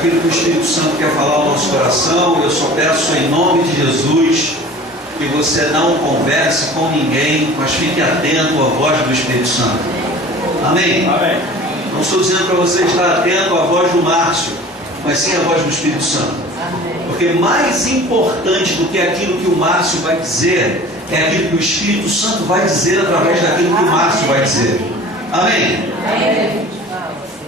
aquilo que o Espírito Santo quer falar ao nosso coração. Eu só peço em nome de Jesus que você não converse com ninguém, mas fique atento à voz do Espírito Santo. Amém? Amém. Não estou dizendo para você estar atento à voz do Márcio, mas sim à voz do Espírito Santo. Porque mais importante do que aquilo que o Márcio vai dizer é aquilo que o Espírito Santo vai dizer através daquilo que o Márcio vai dizer. Amém? Amém.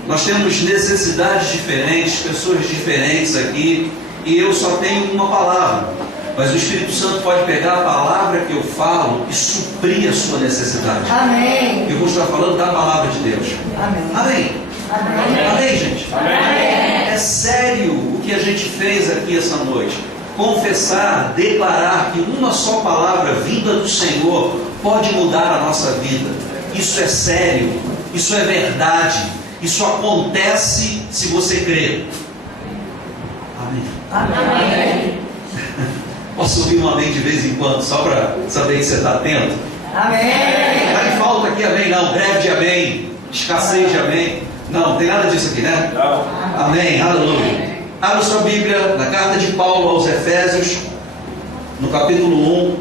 Nós temos necessidades diferentes, pessoas diferentes aqui, e eu só tenho uma palavra. Mas o Espírito Santo pode pegar a palavra que eu falo e suprir a sua necessidade. Amém. Eu vou estar falando da palavra de Deus. Amém. Amém. Amém. Amém, gente? Amém. É sério o que a gente fez aqui essa noite. Confessar, declarar que uma só palavra vinda do Senhor pode mudar a nossa vida. Isso é sério, isso é verdade, isso acontece se você crer. Amém. Amém. Posso ouvir um amém de vez em quando, só para saber que você está atento? Amém. Não vai falta aqui amém, não. Breve de amém, escassez de amém. Não, tem nada disso aqui, né? Não. Amém, aleluia. Abra sua Bíblia na carta de Paulo aos Efésios, no capítulo 1.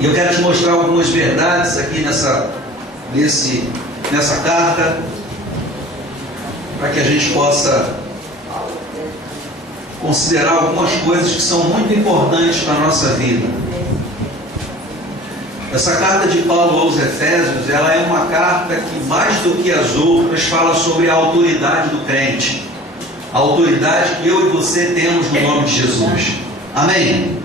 E eu quero te mostrar algumas verdades aqui nessa carta, para que a gente possa considerar algumas coisas que são muito importantes para a nossa vida. Essa carta de Paulo aos Efésios, ela é uma carta que, mais do que as outras, fala sobre a autoridade do crente. A autoridade que eu e você temos no nome de Jesus. Amém?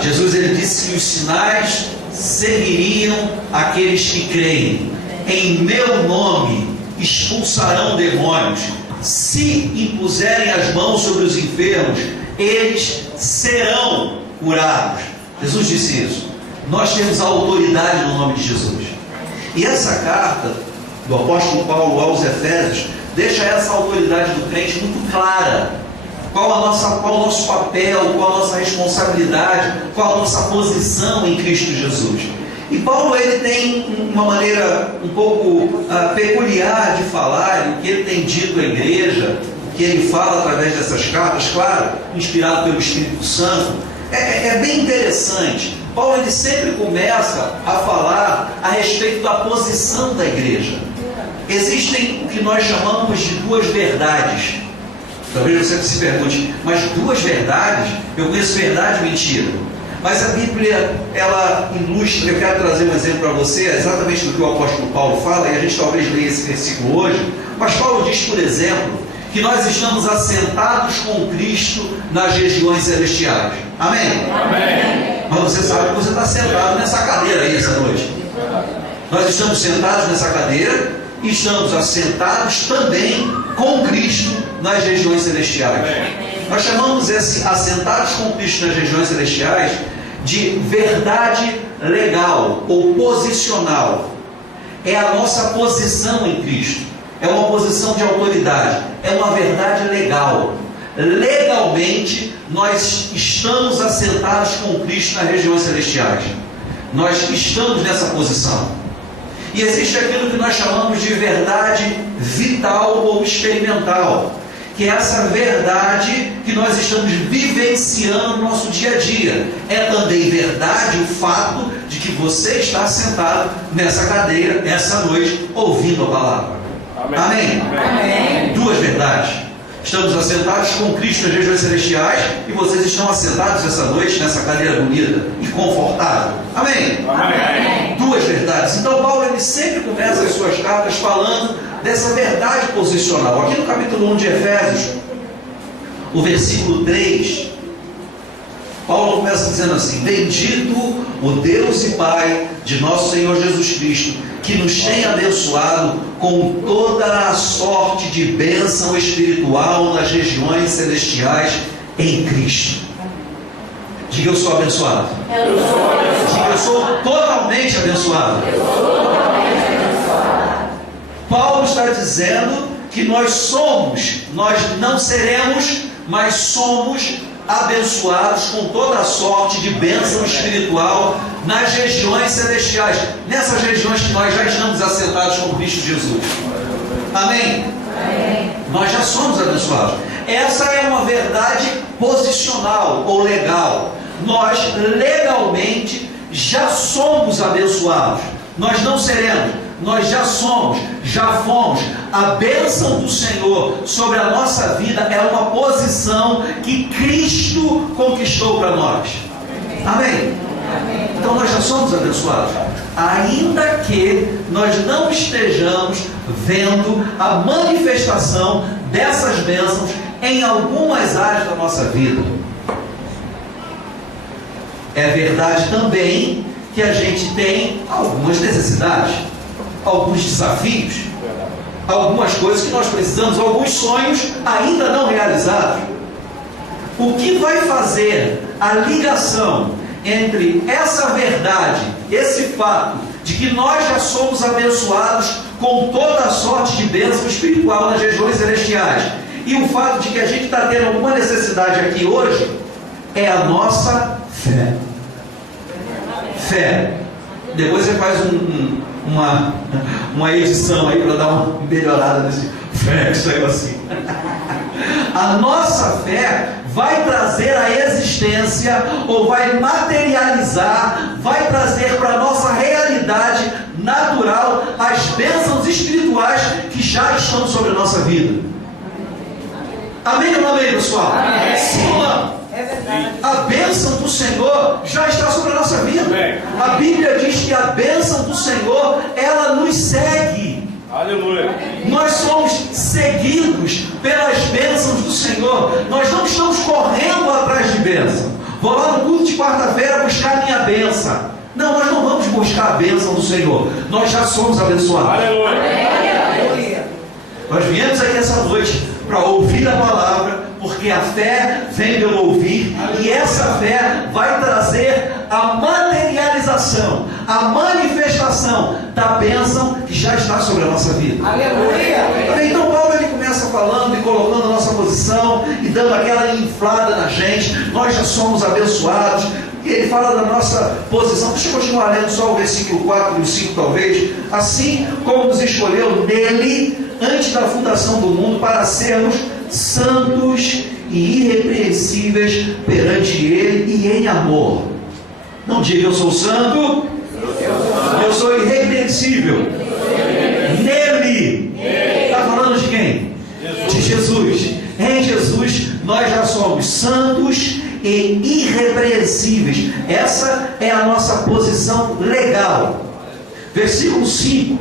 Jesus, ele disse que os sinais seguiriam aqueles que creem. Em meu nome expulsarão demônios. Se impuserem as mãos sobre os enfermos, eles serão curados. Jesus disse isso. Nós temos a autoridade no nome de Jesus. E essa carta do apóstolo Paulo aos Efésios deixa essa autoridade do crente muito clara. Qual o nosso papel, qual a nossa responsabilidade, qual a nossa posição em Cristo Jesus. E Paulo, ele tem uma maneira um pouco peculiar de falar, o que ele tem dito à igreja, o que ele fala através dessas cartas, claro, inspirado pelo Espírito Santo. É bem interessante. Paulo, ele sempre começa a falar a respeito da posição da igreja. Existem o que nós chamamos de duas verdades. Talvez você se pergunte, mas duas verdades? Eu conheço verdade e mentira. Mas a Bíblia, ela ilustra, eu quero trazer um exemplo para você, exatamente do que o apóstolo Paulo fala, e a gente talvez leia esse versículo hoje. Mas Paulo diz, por exemplo, que nós estamos assentados com Cristo nas regiões celestiais. Amém? Amém. Mas você sabe que você está sentado nessa cadeira aí essa noite. Nós estamos sentados nessa cadeira e estamos assentados também com Cristo nas regiões celestiais. Nós chamamos esse assentados com Cristo nas regiões celestiais de verdade legal ou posicional. É a nossa posição em Cristo. É uma posição de autoridade. É uma verdade legal. Legalmente, nós estamos assentados com Cristo nas regiões celestiais. Nós estamos nessa posição. E existe aquilo que nós chamamos de verdade vital ou experimental, que é essa verdade que nós estamos vivenciando no nosso dia a dia. É também verdade o fato de que você está sentado nessa cadeira, essa noite, ouvindo a palavra. Amém? Amém. Duas verdades. Estamos assentados com Cristo nas regiões celestiais e vocês estão assentados essa noite nessa cadeira bonita e confortável. Amém? Amém. Duas verdades. Então Paulo, ele sempre começa as suas cartas falando dessa verdade posicional. Aqui no capítulo 1 de Efésios, o versículo 3, Paulo começa dizendo assim: bendito o Deus e Pai de nosso Senhor Jesus Cristo, que nos tem abençoado com toda a sorte de bênção espiritual nas regiões celestiais em Cristo. Diga: eu sou abençoado. Eu sou abençoado. Diga: eu sou totalmente abençoado. Eu sou totalmente abençoado. Paulo está dizendo que nós não seremos, mas somos abençoados com toda a sorte de bênção espiritual nas regiões celestiais, nessas regiões que nós já estamos assentados com Cristo Jesus. Amém? Nós já somos abençoados. Essa é uma verdade posicional ou legal. Nós legalmente já somos abençoados. Nós não seremos, nós já somos, já fomos. A bênção do Senhor sobre a nossa vida é uma posição que Cristo conquistou para nós. Amém? Então nós já somos abençoados, ainda que nós não estejamos vendo a manifestação dessas bênçãos em algumas áreas da nossa vida. É verdade também que a gente tem algumas necessidades, alguns desafios, algumas coisas que nós precisamos, alguns sonhos ainda não realizados. O que vai fazer a ligação entre essa verdade, esse fato de que nós já somos abençoados com toda a sorte de bênção espiritual nas regiões celestiais, e o fato de que a gente está tendo alguma necessidade aqui hoje, é a nossa fé. Fé. Depois você faz uma edição aí para dar uma melhorada nesse fé que saiu assim. A nossa fé vai trazer à existência, ou vai materializar, vai trazer para a nossa realidade natural as bênçãos espirituais que já estão sobre a nossa vida. Amém ou não amém, pessoal? Amém. Sim ou não? É verdade. A bênção do Senhor já está sobre a nossa vida. Amém. A Bíblia diz que a bênção do Senhor, ela nos segue. Aleluia. Nós somos seguidos pelas bênçãos do Senhor. Nós não estamos correndo atrás de bênção. Vou lá no culto de quarta-feira buscar a minha bênção. Não, nós não vamos buscar a bênção do Senhor. Nós já somos abençoados. Aleluia. Nós viemos aqui essa noite para ouvir a palavra, porque a fé vem pelo ouvir, e essa fé vai trazer a materialização, a manifestação da bênção que já está sobre a nossa vida. Aleluia. Então Paulo ele começa falando e colocando a nossa posição e dando aquela inflada na gente. Nós já somos abençoados. E ele fala da nossa posição. Deixa eu continuar lendo só o versículo 4 e o 5 talvez. Assim como nos escolheu nele antes da fundação do mundo para sermos santos e irrepreensíveis perante ele e em amor. Não diga eu sou santo, eu sou irrepreensível. Nele. Está falando de quem? De Jesus. Em Jesus nós já somos santos e irrepreensíveis. Essa é a nossa posição legal. Versículo 5.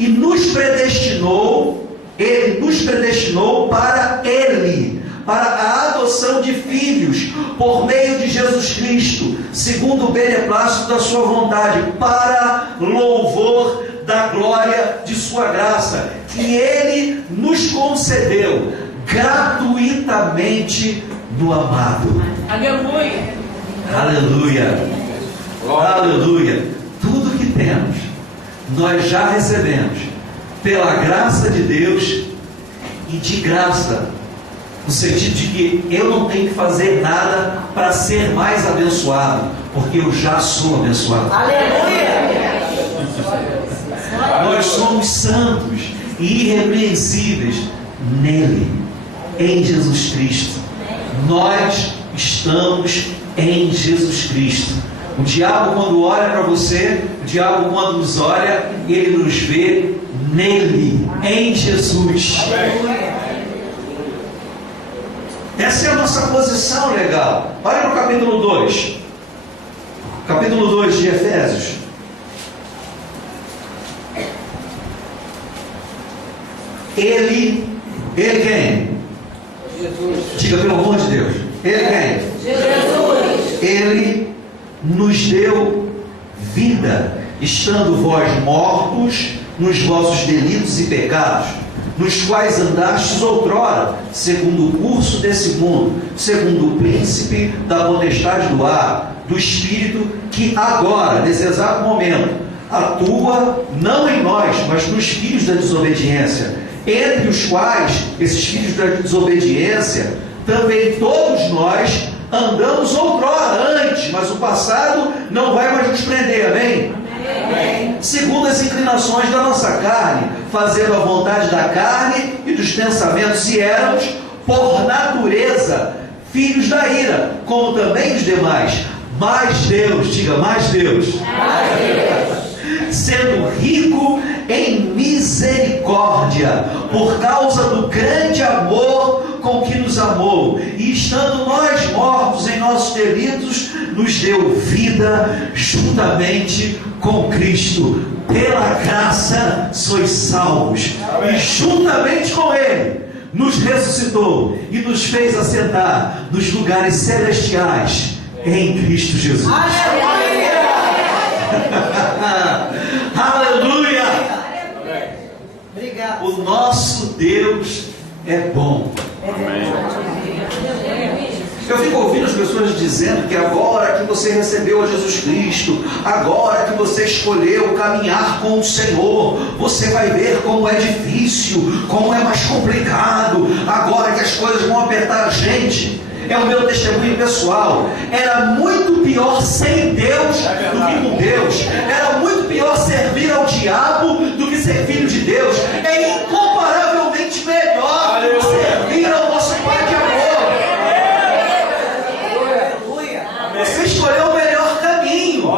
E nos predestinou, ele nos predestinou para ele, para a adoção de filhos, por meio de Jesus Cristo, segundo o beneplácito da sua vontade, para louvor da glória de sua graça, que ele nos concedeu gratuitamente no amado. Aleluia. Aleluia. Aleluia. Tudo que temos, nós já recebemos pela graça de Deus e de graça, no sentido de que eu não tenho que fazer nada para ser mais abençoado, porque eu já sou abençoado. Aleluia. Nós somos santos e irrepreensíveis nele, em Jesus Cristo. Nós estamos em Jesus Cristo. O diabo, quando olha para você, o diabo, quando nos olha, ele nos vê nele, em Jesus. Essa é a nossa posição legal. Olha para o capítulo 2. Capítulo 2 de Efésios. Ele quem? Jesus. Diga pelo amor de Deus. Ele quem? Jesus. Ele nos deu vida, estando vós mortos nos vossos delitos e pecados, nos quais andastes outrora, segundo o curso desse mundo, segundo o príncipe da potestade do ar, do espírito que agora, nesse exato momento, atua não em nós, mas nos filhos da desobediência, entre os quais, esses filhos da desobediência, também todos nós andamos outrora antes, mas o passado não vai mais nos prender, amém? Segundo as inclinações da nossa carne, fazendo a vontade da carne e dos pensamentos, se éramos, por natureza, filhos da ira, como também os demais. Mas Deus, diga, mais Deus, sendo rico em misericórdia, por causa do grande amor com que nos amou, e estando nós mortos em nossos delitos, nos deu vida juntamente com Cristo. Pela graça sois salvos. Amém. E juntamente com Ele nos ressuscitou e nos fez assentar nos lugares celestiais em Cristo Jesus. Aleluia! Aleluia! Obrigado. O nosso Deus é bom. Eu fico ouvindo as pessoas dizendo que agora que você recebeu a Jesus Cristo, agora que você escolheu caminhar com o Senhor, você vai ver como é difícil, como é mais complicado, agora que as coisas vão apertar a gente. É o meu testemunho pessoal. Era muito pior sem Deus do que com Deus. Era muito pior servir ao diabo do que ser filho de Deus. É incomparavelmente melhor servir ao nosso Pai de amor. Você escolheu o melhor caminho.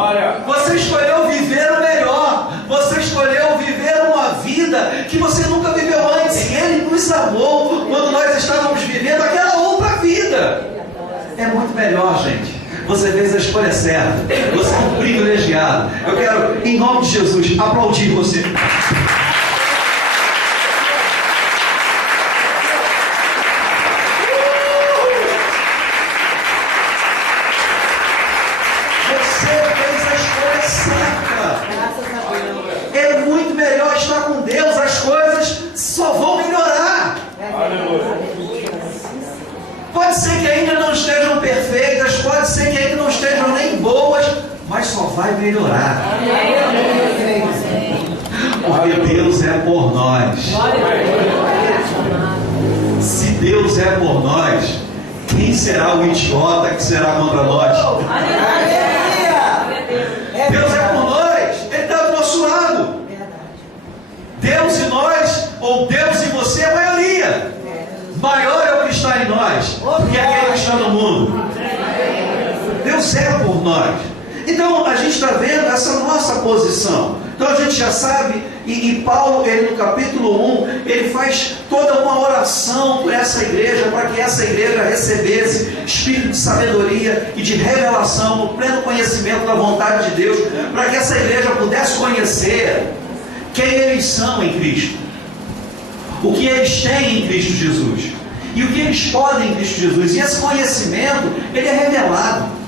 Você escolheu viver o melhor. Você escolheu viver uma vida que você nunca viveu antes. E Ele nos amou quando nós estávamos vivendo aquela outra vida. É muito melhor, gente. Você fez a escolha certa. Você é um privilegiado. Eu quero, em nome de Jesus, aplaudir você. Pode ser que ainda não estejam perfeitas, pode ser que ainda não estejam nem boas, mas só vai melhorar. Porque Deus é por nós. Se Deus é por nós, quem será o idiota que será contra nós? Deus é por nós, Ele está do nosso lado. Deus e nós, ou Deus e você, é a maioria. Maior é o que está em nós do que aquele que está no mundo. Deus é por nós. Então a gente está vendo essa nossa posição. Então a gente já sabe, e Paulo, ele no capítulo 1, ele faz toda uma oração por essa igreja, para que essa igreja recebesse espírito de sabedoria e de revelação, no pleno conhecimento da vontade de Deus, para que essa igreja pudesse conhecer quem eles são em Cristo, o que eles têm em Cristo Jesus e o que eles podem em Cristo Jesus. E esse conhecimento, ele é revelado.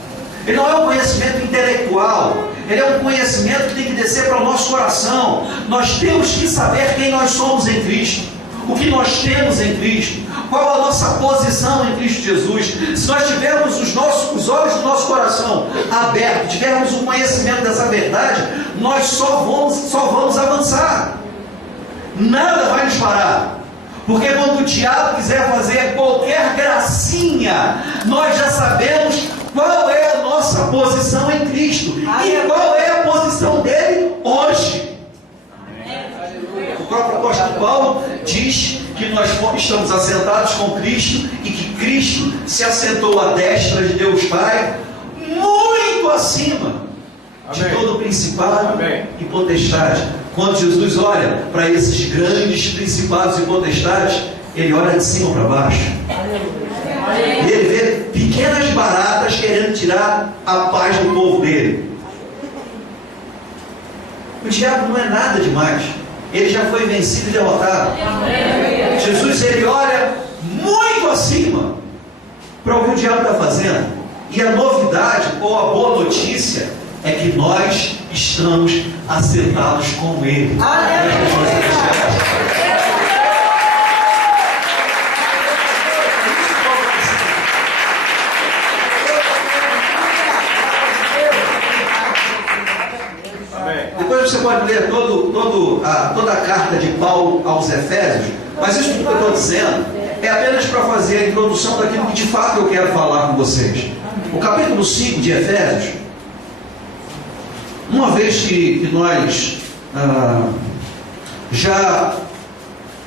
Ele não é um conhecimento intelectual, ele é um conhecimento que tem que descer para o nosso coração. Nós temos que saber quem nós somos em Cristo, o que nós temos em Cristo, qual a nossa posição em Cristo Jesus. Se nós tivermos os olhos do nosso coração abertos, tivermos um conhecimento dessa verdade, nós só vamos avançar. Nada vai nos parar. Porque quando o diabo quiser fazer qualquer gracinha, nós já sabemos qual é a nossa posição em Cristo e qual é a posição dele hoje. O próprio apóstolo Paulo diz que nós estamos assentados com Cristo e que Cristo se assentou à destra de Deus Pai, muito acima de todo principado e potestade. Quando Jesus olha para esses grandes principados e potestades, ele olha de cima para baixo. E ele vê pequenas baratas querendo tirar a paz do povo dele. O diabo não é nada demais. Ele já foi vencido e derrotado. Jesus, ele olha muito acima para o que o diabo está fazendo. E a novidade, ou a boa notícia, é que nós estamos assentados com Ele. Depois você pode ler toda a carta de Paulo aos Efésios, mas isso que eu estou dizendo é apenas para fazer a introdução daquilo que de fato eu quero falar com vocês. O capítulo 5 de Efésios, Uma vez que nós já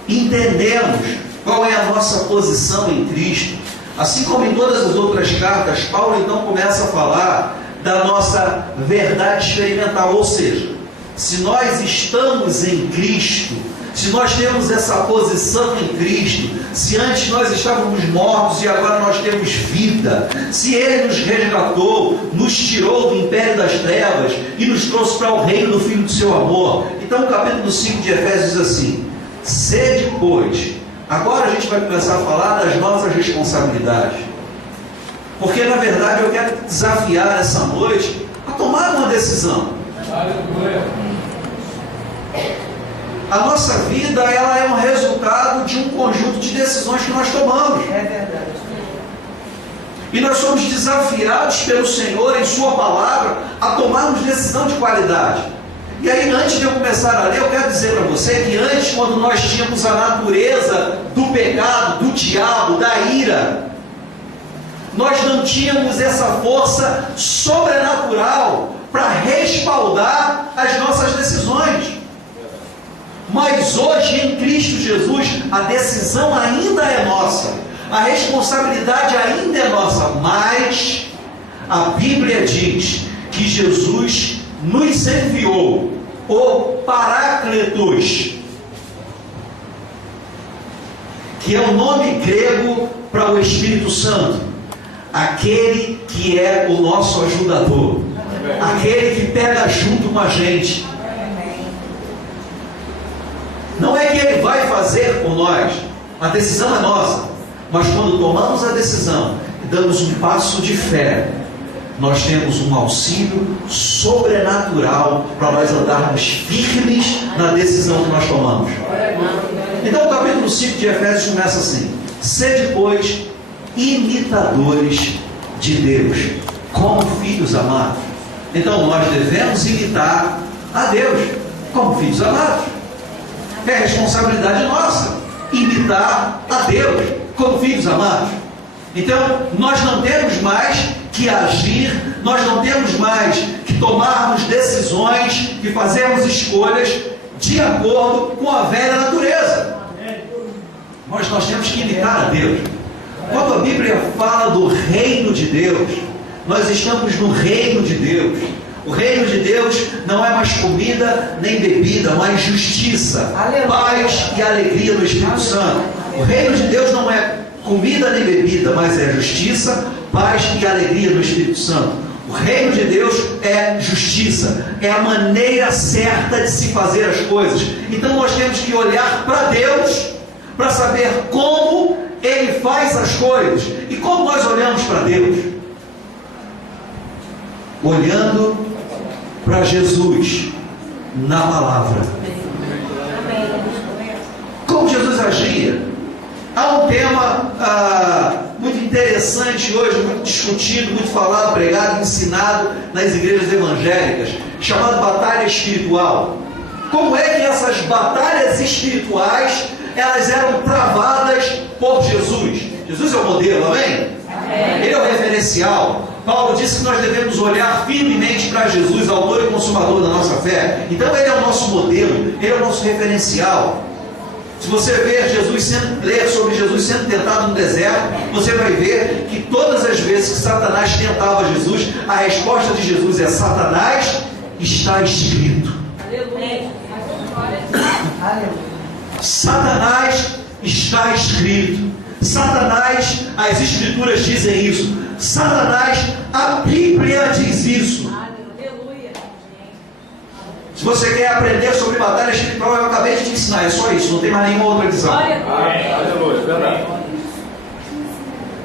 entendemos qual é a nossa posição em Cristo, assim como em todas as outras cartas, Paulo então começa a falar da nossa verdade experimental, ou seja, se nós estamos em Cristo, se nós temos essa posição em Cristo, se antes nós estávamos mortos e agora nós temos vida, se Ele nos resgatou, nos tirou do império das trevas e nos trouxe para o reino do Filho do seu amor. Então o capítulo 5 de Efésios diz assim: sede, pois. Agora a gente vai começar a falar das nossas responsabilidades, porque na verdade eu quero desafiar essa noite a tomar uma decisão. A nossa vida, ela é um resultado de um conjunto de decisões que nós tomamos. É verdade. E nós somos desafiados pelo Senhor em Sua palavra a tomarmos decisão de qualidade. E aí, antes de eu começar a ler, eu quero dizer para você que antes, quando nós tínhamos a natureza do pecado, do diabo, da ira, nós não tínhamos essa força sobrenatural para respaldar as nossas decisões. Mas hoje, em Cristo Jesus, a decisão ainda é nossa, a responsabilidade ainda é nossa, mas a Bíblia diz que Jesus nos enviou o Paráclitos, que é o nome grego para o Espírito Santo, aquele que é o nosso ajudador, aquele que pega junto com a gente. Não é que Ele vai fazer por nós, a decisão é nossa, mas quando tomamos a decisão e damos um passo de fé, nós temos um auxílio sobrenatural para nós andarmos firmes na decisão que nós tomamos. Então o capítulo 5 de Efésios começa assim: sede, pois, imitadores de Deus, como filhos amados. Então nós devemos imitar a Deus como filhos amados. É responsabilidade nossa imitar a Deus como filhos amados. Então nós não temos mais que agir, nós não temos mais que tomarmos decisões, que fazermos escolhas de acordo com a velha natureza. Mas nós temos que imitar a Deus. Quando a Bíblia fala do reino de Deus, nós estamos no reino de Deus. O reino de Deus não é mais comida nem bebida, mas justiça, paz e alegria no Espírito Santo. O reino de Deus não é comida nem bebida, mas é justiça, paz e alegria no Espírito Santo. O reino de Deus é justiça, é a maneira certa de se fazer as coisas. Então nós temos que olhar para Deus para saber como Ele faz as coisas. E como nós olhamos para Deus? Olhando para Jesus na palavra. Como Jesus agia? Há um tema muito interessante hoje, muito discutido, muito falado, pregado, ensinado nas igrejas evangélicas, chamado batalha espiritual. Como é que essas batalhas espirituais elas eram travadas por Jesus? Jesus é o modelo, amém? Ele é o referencial. Paulo disse que nós devemos olhar firmemente para Jesus, autor e consumador da nossa fé. Então Ele é o nosso modelo, Ele é o nosso referencial. Se você ler sobre Jesus sendo tentado no deserto, você vai ver que todas as vezes que Satanás tentava Jesus, a resposta de Jesus é: Satanás, está escrito. Aleluia. Satanás, está escrito. Satanás, as Escrituras dizem isso. Satanás, a Bíblia diz isso. Aleluia. Se você quer aprender sobre batalha espiritual, eu acabei de te ensinar, é só isso, não tem mais nenhuma outra visão. Aleluia, verdade.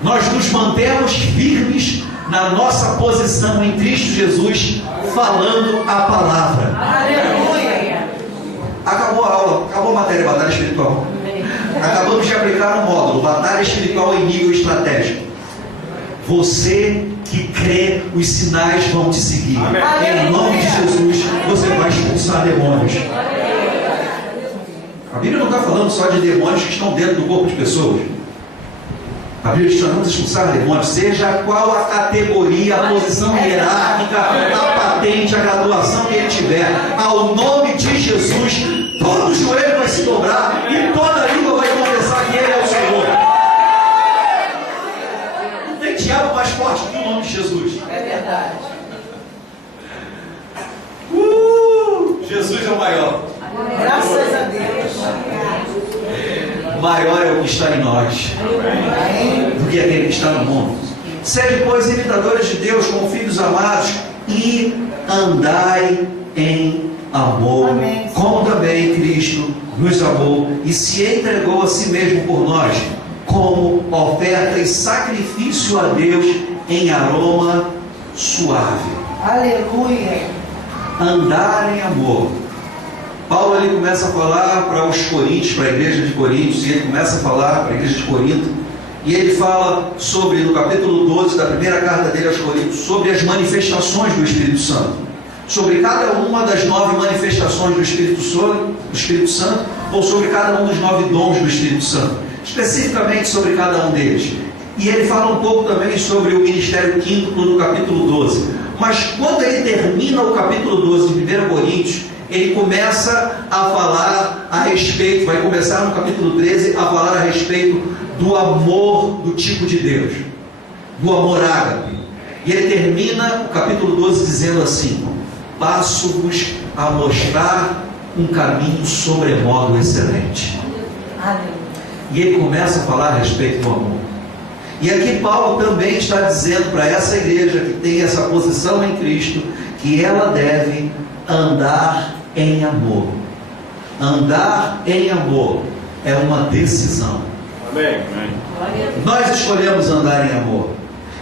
Nós nos mantemos firmes na nossa posição em Cristo Jesus, falando a palavra. Aleluia. Acabou a aula, acabou a matéria batalha espiritual. Acabamos de aplicar um módulo, batalha espiritual em nível estratégico. Você que crê, os sinais vão te seguir. Amém. Em nome de Jesus, você vai expulsar demônios. A Bíblia não está falando só de demônios que estão dentro do corpo de pessoas. A Bíblia diz: nós vamos expulsar demônios, seja qual a categoria, a posição hierárquica, a patente, a graduação que ele tiver, ao nome de Jesus, todo joelho vai se dobrar e toda língua vai confessar que ele é o Senhor. Não tem diabo mais forte que o nome de Jesus. É verdade. Jesus é o maior. Graças a Deus. Maior é o que está em nós do que aquele que está no mundo. Sede, pois, imitadores de Deus como filhos amados e andai em amor, Amém. como também Cristo nos amou e se entregou a si mesmo por nós, como oferta e sacrifício a Deus em aroma suave. Aleluia. Andar em amor. Paulo ele começa a falar para os coríntios, para a igreja de Coríntios, e ele começa a falar para a igreja de Corinto, e ele fala sobre, no capítulo 12 da primeira carta dele aos Coríntios, sobre as manifestações do Espírito Santo, sobre cada uma das 9 manifestações do Espírito Santo, ou sobre cada um dos 9 dons do Espírito Santo, especificamente sobre cada um deles. E ele fala um pouco também sobre o ministério quíntuplo no capítulo 12. Mas quando ele termina o capítulo 12 de 1 Coríntios, ele começa a falar a respeito, vai começar no capítulo 13 a falar a respeito do amor do tipo de Deus, do amor ágape. E ele termina o capítulo 12 dizendo assim: passo-vos a mostrar um caminho sobremodo excelente. Aleluia. E ele começa a falar a respeito do amor. E aqui Paulo também está dizendo para essa igreja que tem essa posição em Cristo, que ela deve andar em amor. Andar em amor é uma decisão. Amém. Nós escolhemos andar em amor.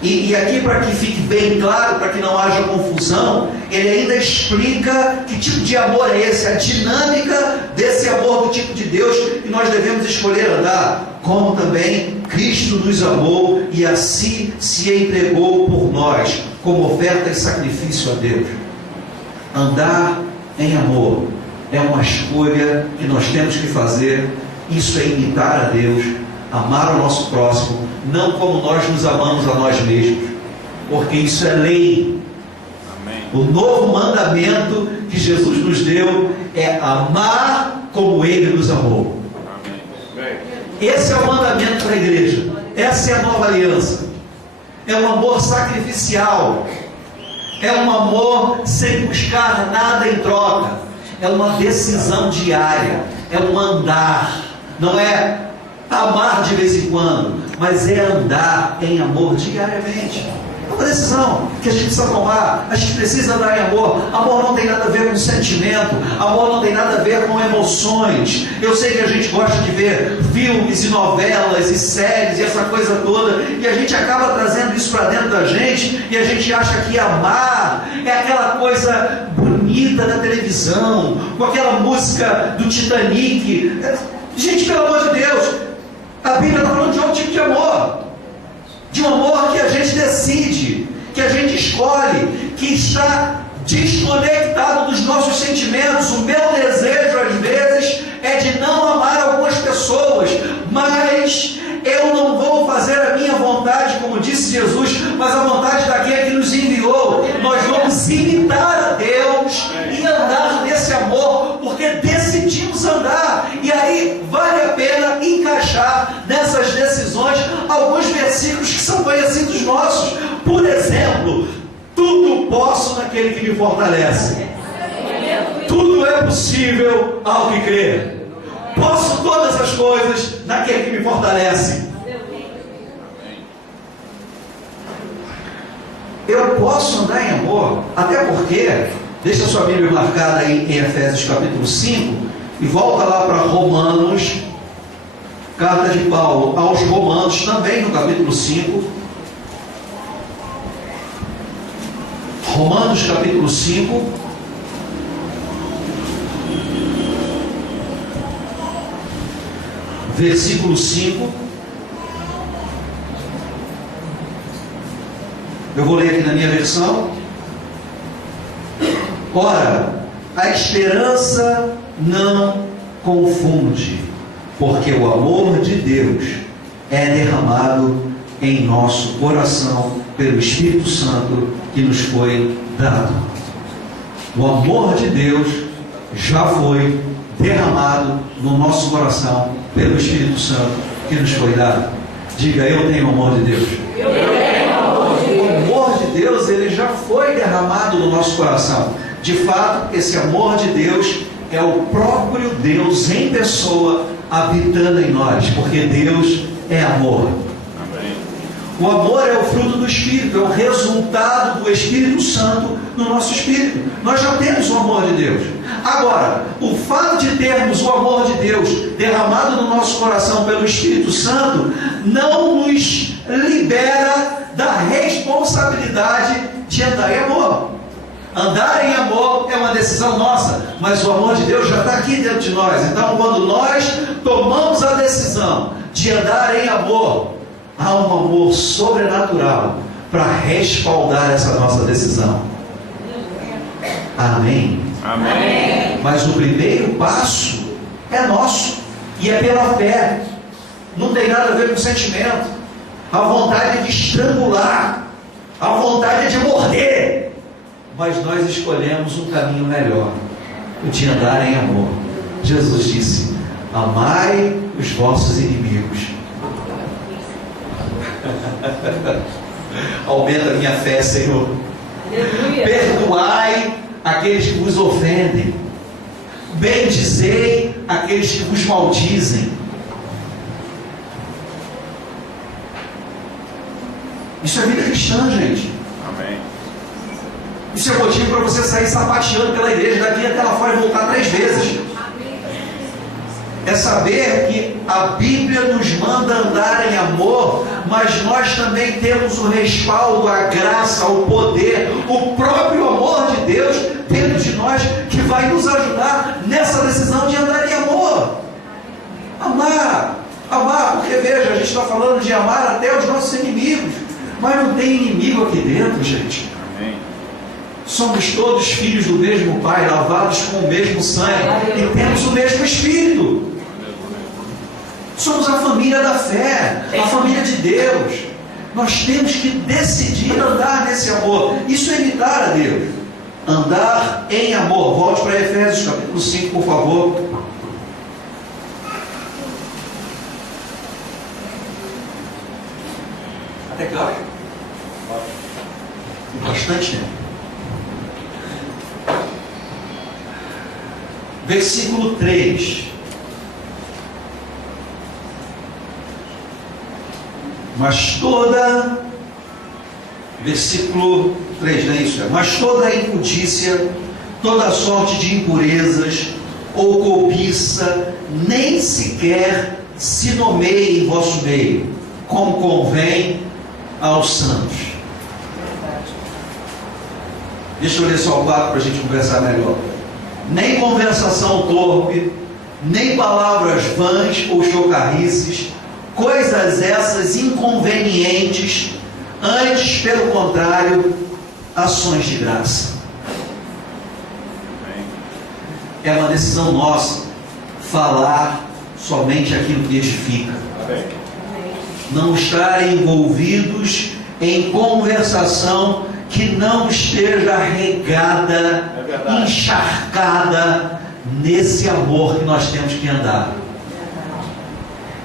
E aqui, para que fique bem claro, para que não haja confusão, ele ainda explica que tipo de amor é esse, a dinâmica desse amor do tipo de Deus que nós devemos escolher andar, como também Cristo nos amou e assim se entregou por nós, como oferta e sacrifício a Deus. Andar em amor é uma escolha que nós temos que fazer. Isso é imitar a Deus, amar o nosso próximo, não como nós nos amamos a nós mesmos, porque isso é lei. Amém. O novo mandamento que Jesus nos deu é amar como Ele nos amou. Amém. Esse é o mandamento para a igreja. Essa é a nova aliança. É um amor sacrificial. É um amor sem buscar nada em troca. É uma decisão diária. É um andar. Não é amar de vez em quando, mas é andar em amor diariamente. É uma decisão que a gente precisa tomar. A gente precisa andar em amor. Amor não tem nada a ver com sentimento. Amor não tem nada a ver com emoções. Eu sei que a gente gosta de ver filmes e novelas e séries e essa coisa toda, e a gente acaba trazendo isso para dentro da gente, e a gente acha que amar é aquela coisa bonita da televisão, com aquela música do Titanic. Gente, pelo amor de Deus, a Bíblia está falando de outro tipo de amor. De um amor que a gente decide, que a gente escolhe, que está desconectado dos nossos sentimentos. O meu desejo, às vezes, é de não amar algumas pessoas, mas eu não vou fazer a minha vontade, como disse Jesus, mas a vontade daquele que nos enviou. Nós vamos imitar a Deus e andar nesse amor, porque decidimos andar. E aí vale a pena encaixar nessas decisões alguns versículos que são conhecidos nossos. Por exemplo, tudo posso naquele que me fortalece. Tudo é possível ao que crer. Posso todas as coisas naquele que me fortalece. Eu posso andar em amor, até porque, deixa a sua Bíblia marcada aí em Efésios capítulo 5, e volta lá para Romanos, carta de Paulo aos Romanos, também no capítulo 5. Romanos capítulo 5. Versículo 5. Eu vou ler aqui na minha versão. Ora, a esperança não confunde, porque o amor de Deus é derramado em nosso coração pelo Espírito Santo que nos foi dado. O amor de Deus já foi derramado no nosso coração pelo Espírito Santo que nos foi dado. Diga, eu tenho o amor de Deus. Eu tenho o amor de Deus. O amor de Deus, ele já foi derramado no nosso coração. De fato, esse amor de Deus é o próprio Deus em pessoa habitando em nós, porque Deus é amor. O amor é o fruto do Espírito, é o resultado do Espírito Santo no nosso espírito. Nós já temos o amor de Deus. Agora, o fato de termos o amor de Deus derramado no nosso coração pelo Espírito Santo não nos libera da responsabilidade de andar em amor. Andar em amor é uma decisão nossa, mas o amor de Deus já está aqui dentro de nós. Então, quando nós tomamos a decisão de andar em amor, há um amor sobrenatural para respaldar essa nossa decisão. Amém? Amém. Mas o primeiro passo é nosso, e é pela fé. Não tem nada a ver com sentimento. A vontade de estrangular, a vontade de morder. Mas nós escolhemos um caminho melhor, o de andar em amor. Jesus disse: amai os vossos inimigos. Aumenta a minha fé, Senhor. Aleluia. Perdoai aqueles que vos ofendem, bendizei aqueles que vos maldizem. Isso é vida cristã, gente. Amém. Isso é motivo para você sair sapateando pela igreja daqui até lá fora e voltar 3 vezes. É saber que a Bíblia nos manda andar em amor, mas nós também temos o respaldo, a graça, o poder, o próprio amor de Deus dentro de nós, que vai nos ajudar nessa decisão de andar em amor. Amar, porque veja, a gente está falando de amar até os nossos inimigos, mas não tem inimigo aqui dentro, gente. Amém. Somos todos filhos do mesmo Pai, lavados com o mesmo sangue, e temos o mesmo Espírito. Somos a família da fé, a família de Deus. Nós temos que decidir andar nesse amor. Isso é imitar a Deus. Andar em amor. Volte para Efésios capítulo 5, por favor. Até que hora? Bastante tempo. Versículo 3. Mas toda, versículo 3, não é isso? Mas toda impudícia, toda sorte de impurezas ou cobiça, nem sequer se nomeie em vosso meio, como convém aos santos. Deixa eu ler só o 4 para a gente conversar melhor. Nem conversação torpe, nem palavras vãs ou chocarrices, coisas essas inconvenientes, antes, pelo contrário, ações de graça. É uma decisão nossa falar somente aquilo que edifica. Não estar envolvidos em conversação que não esteja regada, encharcada nesse amor que nós temos que andar.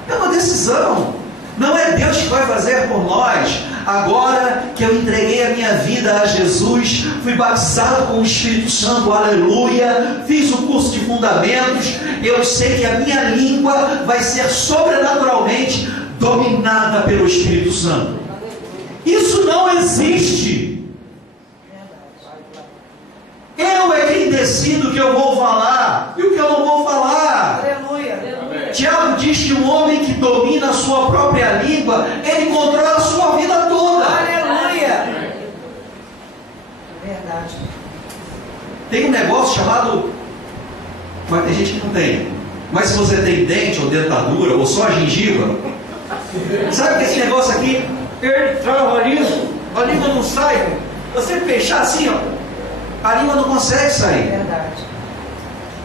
É uma decisão. Não é Deus que vai fazer por nós. Agora que eu entreguei a minha vida a Jesus, fui batizado com o Espírito Santo, aleluia, fiz o curso de fundamentos, eu sei que a minha língua vai ser sobrenaturalmente dominada pelo Espírito Santo. Isso não existe. Eu é quem decido o que eu vou falar e o que eu não vou falar. Aleluia. Tiago diz que um homem que domina a sua própria língua, ele controla a sua vida toda. Aleluia. Verdade. Tem um negócio chamado, mas tem gente que não tem, mas se você tem dente ou dentadura ou só a gengiva, sabe que esse negócio aqui, ele trava a língua não sai. Você fechar assim, ó, a língua não consegue sair. Verdade.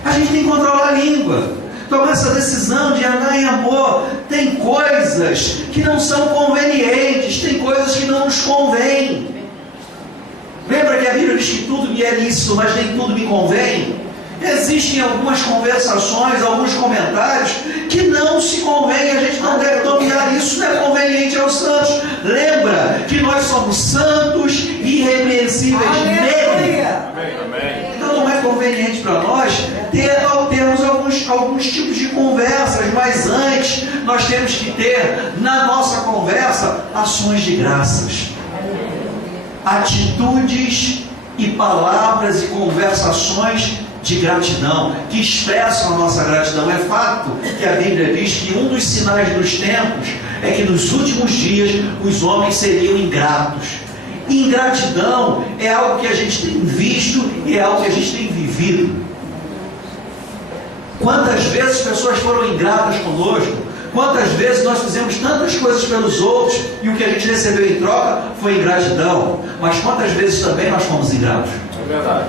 A gente tem que controlar a língua. tomar essa decisão de andar em amor. Tem coisas que não são convenientes, tem coisas que não nos convêm. Lembra que a Bíblia diz que tudo me é lícito, mas nem tudo me convém? Existem algumas conversações, alguns comentários que não se convém, a gente não deve dominar isso, não é conveniente aos santos. Lembra que nós somos santos e irrepreensíveis nele. Amém. Então não é conveniente para nós termos alguns tipos de conversas, mas antes nós temos que ter na nossa conversa ações de graças, atitudes e palavras e conversações de gratidão, que expressam a nossa gratidão. É fato que a Bíblia diz que um dos sinais dos tempos é que nos últimos dias os homens seriam ingratos. Ingratidão é algo que a gente tem visto e é algo que a gente tem vivido. Quantas vezes pessoas foram ingratas conosco? Quantas vezes nós fizemos tantas coisas pelos outros e o que a gente recebeu em troca foi ingratidão? Mas quantas vezes também nós fomos ingratos? É verdade.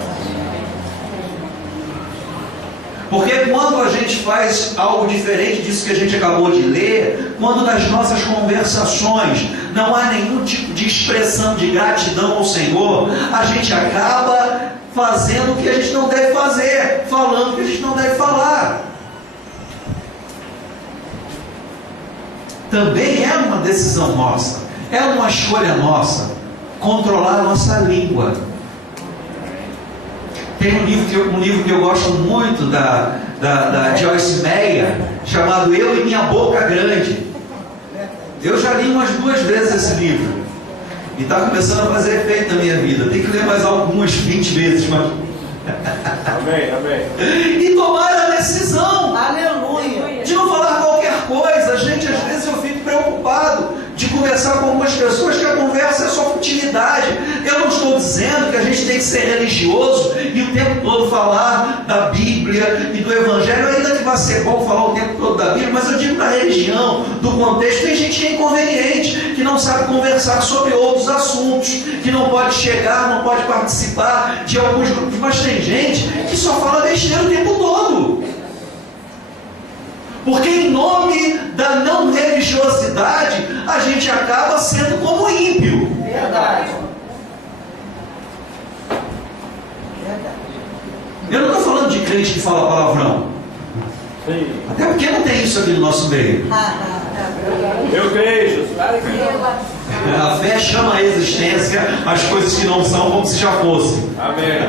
Porque quando a gente faz algo diferente disso que a gente acabou de ler, quando nas nossas conversações não há nenhum tipo de expressão de gratidão ao Senhor, a gente acaba fazendo o que a gente não deve fazer, falando o que a gente não deve falar. Também é uma decisão nossa, é uma escolha nossa, controlar a nossa língua. Tem um livro que eu gosto muito da Joyce Meyer, chamado Eu e Minha Boca Grande. Eu já li umas 2 vezes esse livro e está começando a fazer efeito na minha vida. Tem que ler mais algumas 20 vezes, mas... Amém. E tomar a decisão, Aleluia, de não falar qualquer coisa. Gente, às vezes eu fico preocupado de conversar com algumas pessoas que a conversa é só futilidade. Eu não estou dizendo que a gente tem que ser religioso e o tempo todo falar da Bíblia e do Evangelho, ainda que vai ser bom falar o tempo todo da Bíblia, mas eu digo da religião, do contexto. Tem gente que é inconveniente, que não sabe conversar sobre outros assuntos, que não pode chegar, não pode participar de alguns grupos, mas tem gente que só fala besteira o tempo todo. Porque em nome da não religiosidade, a gente acaba sendo como ímpio. verdade. Eu não estou falando de crente que fala palavrão. Sim. Até porque não tem isso aqui no nosso meio. Eu creio, Jesus. A fé chama à existência as coisas que não são como se já fossem. Amém.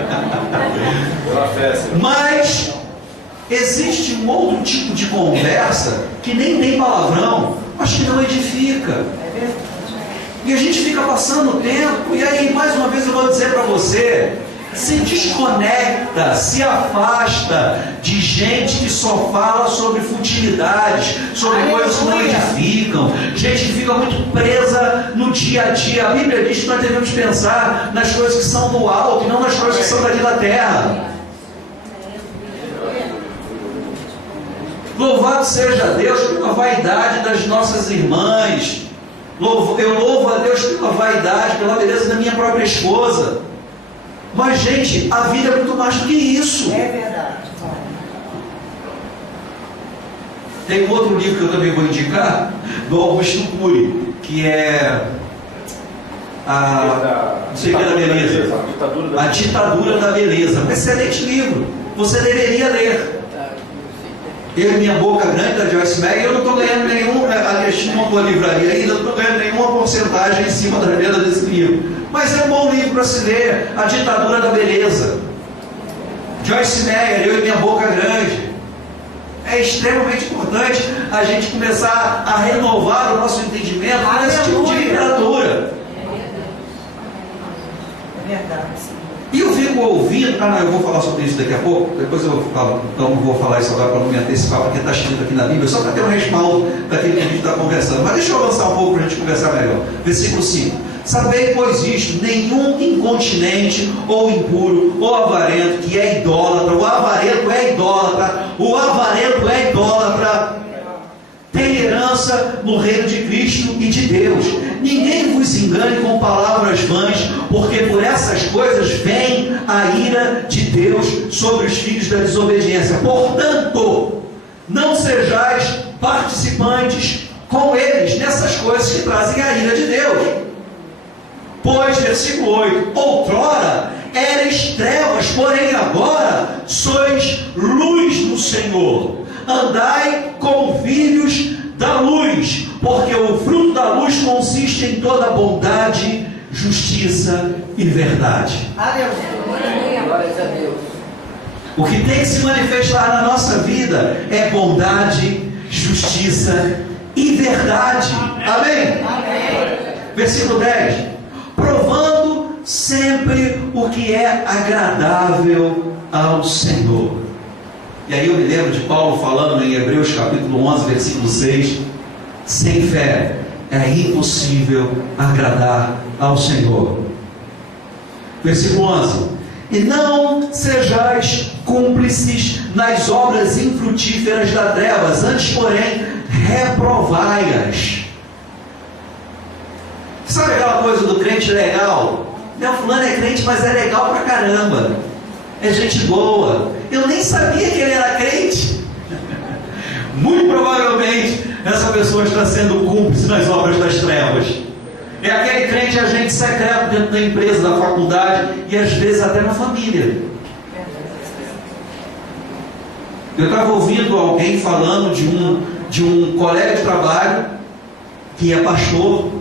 Pela fé, Senhor. Mas existe um outro tipo de conversa que nem tem palavrão, mas que não edifica. E a gente fica passando o tempo, e aí mais uma vez eu vou dizer para você: se desconecta, se afasta de gente que só fala sobre futilidades, sobre coisas que não edificam, gente que fica muito presa no dia a dia. A Bíblia diz que nós devemos pensar nas coisas que são do alto e não nas coisas que são daqui da terra. Louvado seja Deus pela vaidade das nossas irmãs. Eu louvo a Deus pela vaidade, pela beleza da minha própria esposa. Mas, gente, a vida é muito mais do que isso. É verdade. Tem um outro livro que eu também vou indicar, do Augusto Cury, que é não sei o que é da beleza. A Ditadura da Beleza. Um excelente livro. Você deveria ler. Eu e Minha Boca Grande, da Joyce Meyer. Eu não estou ganhando nenhum, aliás, não estou a livraria ainda, não estou ganhando nenhuma porcentagem em cima da venda desse livro. Mas é um bom livro para se ler. A Ditadura da Beleza. Joyce Meyer, Eu e Minha Boca Grande. É extremamente importante a gente começar a renovar o nosso entendimento nesse tipo de literatura. É verdade. E eu fico ouvindo, eu vou falar sobre isso daqui a pouco, depois eu falo, então não vou falar isso agora para não me antecipar, porque está escrito aqui na Bíblia, só para ter um respaldo daquilo que a gente está conversando. Mas deixa eu avançar um pouco para a gente conversar melhor. Versículo 5. Sabei, pois isto, nenhum incontinente, ou impuro, ou avarento, que é idólatra, o avarento é idólatra, tem herança no reino de Cristo e de Deus. Ninguém vos engane com palavras vãs, porque por essas coisas vem a ira de Deus sobre os filhos da desobediência. Portanto, não sejais participantes com eles nessas coisas que trazem a ira de Deus. Pois, versículo 8, outrora eres trevas, porém agora sois luz no Senhor. Andai como filhos da luz, porque o fruto da luz consiste em toda bondade, justiça e verdade. Aleluia. Glórias a Deus. O que tem que se manifestar na nossa vida é bondade, justiça e verdade. Amém? Amém. Versículo 10. Provando sempre o que é agradável ao Senhor. E aí eu me lembro de Paulo falando em Hebreus capítulo 11, versículo 6. Sem fé é impossível agradar ao Senhor. Versículo 11. E não sejais cúmplices nas obras infrutíferas das trevas, antes, porém, reprovai-as. Sabe aquela coisa do crente legal? Meu fulano é crente, mas é legal pra caramba. É gente boa. Eu nem sabia que ele era crente. Muito provavelmente, essa pessoa está sendo cúmplice nas obras das trevas. É aquele crente agente secreto dentro da empresa, da faculdade e às vezes até na família. Eu estava ouvindo alguém falando de um colega de trabalho que é pastor,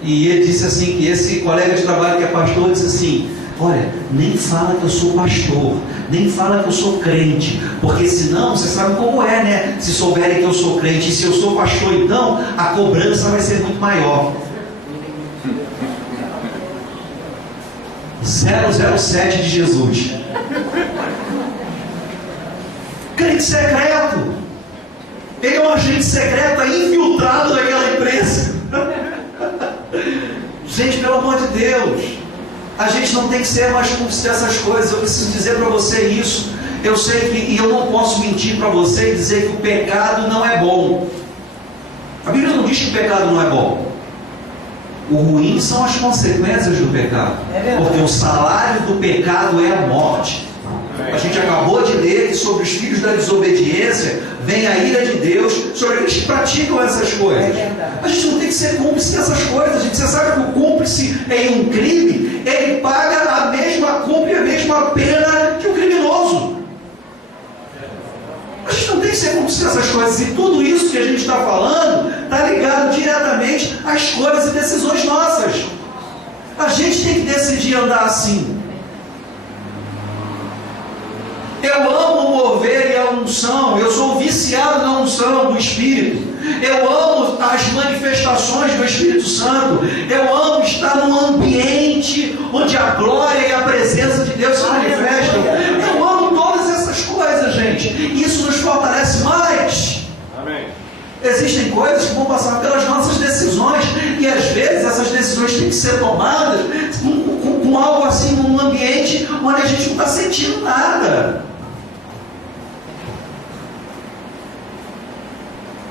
e ele disse assim, que esse colega de trabalho que é pastor disse assim: olha, nem fala que eu sou pastor, nem fala que eu sou crente, porque senão, você sabe como é, né? Se souberem que eu sou crente e se eu sou pastor, então a cobrança vai ser muito maior. 007 de Jesus. Crente secreto. Ele é um agente secreto infiltrado naquela empresa. Gente, pelo amor de Deus, a gente não tem que ser mais cúmplice dessas coisas. Eu preciso dizer para você isso. Eu sei que, e eu não posso mentir para você e dizer que o pecado não é bom. A Bíblia não diz que o pecado não é bom. O ruim são as consequências do pecado, porque o salário do pecado é a morte. A gente acabou de ler que sobre os filhos da desobediência vem a ira de Deus sobre aqueles que praticam essas coisas. A gente não tem que ser cúmplice dessas coisas. Você sabe que o cúmplice em um crime, ele paga a mesma culpa e a mesma pena que o criminoso. A gente não tem que ser cúmplice dessas coisas. E tudo isso que a gente está falando está ligado diretamente às escolhas e decisões nossas. A gente tem que decidir andar assim. Eu amo o mover e a unção. Eu sou viciado na unção do Espírito. Eu amo as manifestações do Espírito Santo. Eu amo estar num ambiente onde a glória e a presença de Deus se manifestam. Eu amo todas essas coisas, gente. Isso nos fortalece mais. Amém. Existem coisas que vão passar pelas nossas decisões. E às vezes essas decisões têm que ser tomadas com algo assim, num ambiente onde a gente não está sentindo nada.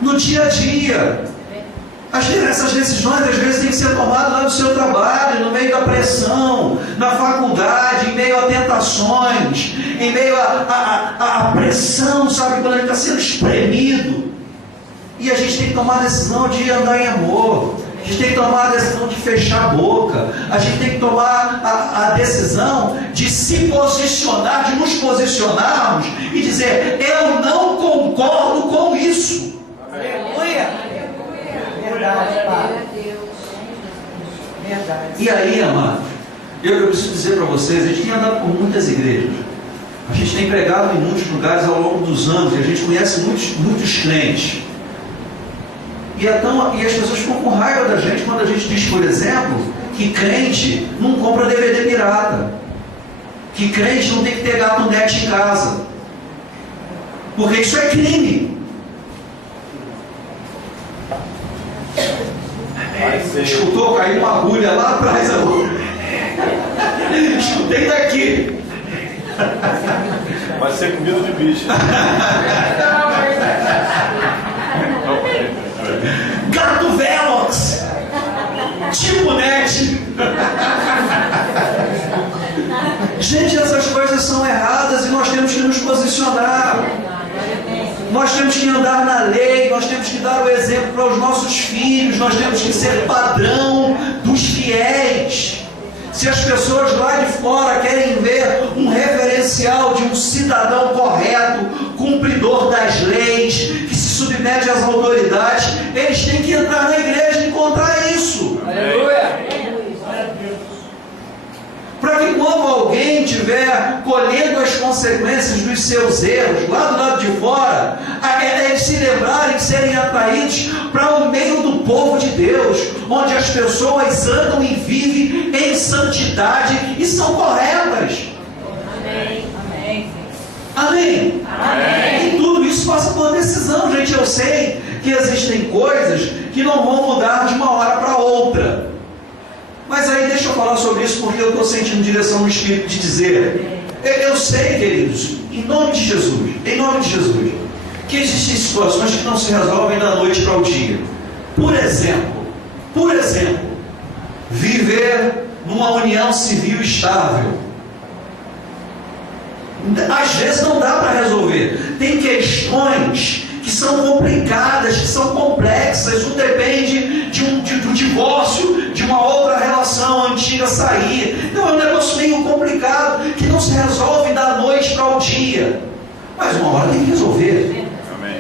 No dia a dia. Essas decisões às vezes têm que ser tomadas lá no seu trabalho, no meio da pressão, na faculdade, em meio a tentações, em meio a pressão, sabe, quando a gente está sendo espremido. E a gente tem que tomar a decisão de andar em amor. A gente tem que tomar a decisão de fechar a boca. A gente tem que tomar a decisão de se posicionar, de nos posicionarmos e dizer: eu não concordo com isso. Aleluia. Verdade, Pai. Verdade. E aí, amados, eu preciso dizer para vocês, a gente tem andado por muitas igrejas. A gente tem pregado em muitos lugares ao longo dos anos e a gente conhece muitos crentes. E as pessoas ficam com raiva da gente quando a gente diz, por exemplo, que crente não compra DVD pirata, que crente não tem que ter gato net em casa, porque isso é crime. Escutou? Caiu uma agulha lá atrás. Escutei daqui. Vai ser comida de bicho. Gato Velox, tipo net. Gente, essas coisas são erradas e nós temos que nos posicionar. Nós temos que andar na lei, nós temos que dar o exemplo para os nossos filhos, nós temos que ser padrão dos fiéis. Se as pessoas lá de fora querem ver um referencial de um cidadão correto, cumpridor das leis, que se submete às autoridades, eles têm que entrar na igreja e encontrar isso. Aleluia. Para que quando alguém estiver colhendo as consequências dos seus erros, lá do lado de fora, eles se lembrarem de serem atraídos para o meio do povo de Deus, onde as pessoas andam e vivem em santidade e são corretas. Amém. Amém. Amém? Amém. E tudo isso passa por decisão, gente. Eu sei que existem coisas que não vão mudar de uma hora para outra. Mas aí deixa eu falar sobre isso, porque eu estou sentindo direção no Espírito de dizer. Eu sei, queridos, em nome de Jesus, que existem situações que não se resolvem da noite para o dia. Por exemplo, viver numa união civil estável. Às vezes não dá para resolver. Tem questões que são complicadas, que são complexas. Um depende do divórcio, de uma outra relação antiga sair. Então é um negócio meio complicado, que não se resolve da noite para o dia. Mas uma hora tem que resolver. Amém.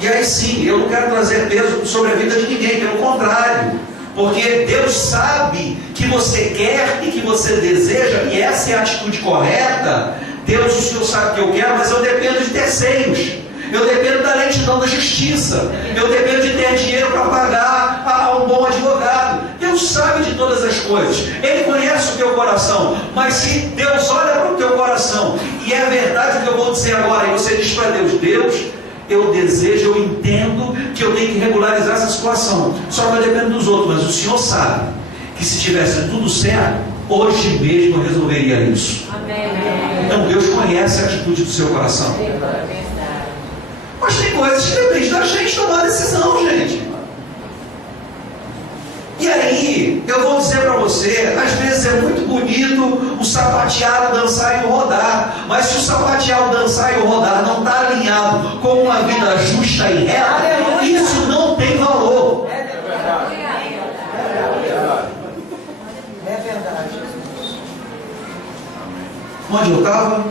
E aí sim, eu não quero trazer peso sobre a vida de ninguém, pelo contrário. Porque Deus sabe que você quer e que você deseja, e essa é a atitude correta. Deus, o Senhor sabe que eu quero, mas eu dependo de terceiros. Eu dependo da lentidão da justiça. Eu dependo de ter dinheiro para pagar a um bom advogado. Deus sabe de todas as coisas. Ele conhece o teu coração. Mas se Deus olha para o teu coração, e é a verdade que eu vou dizer agora, e você diz para Deus: Deus, eu desejo, eu entendo que eu tenho que regularizar essa situação. Só que eu dependo dos outros, mas o Senhor sabe que se tivesse tudo certo, hoje mesmo eu resolveria isso. Amém. Então Deus conhece a atitude do seu coração. Mas tem coisas que dependem da gente tomar decisão, gente. E aí, eu vou dizer para você, às vezes é muito bonito o sapatear, o dançar e o rodar, mas se o sapatear, o dançar e o rodar não está alinhado com uma vida justa e reta, isso não tem valor. É verdade. Onde eu estava?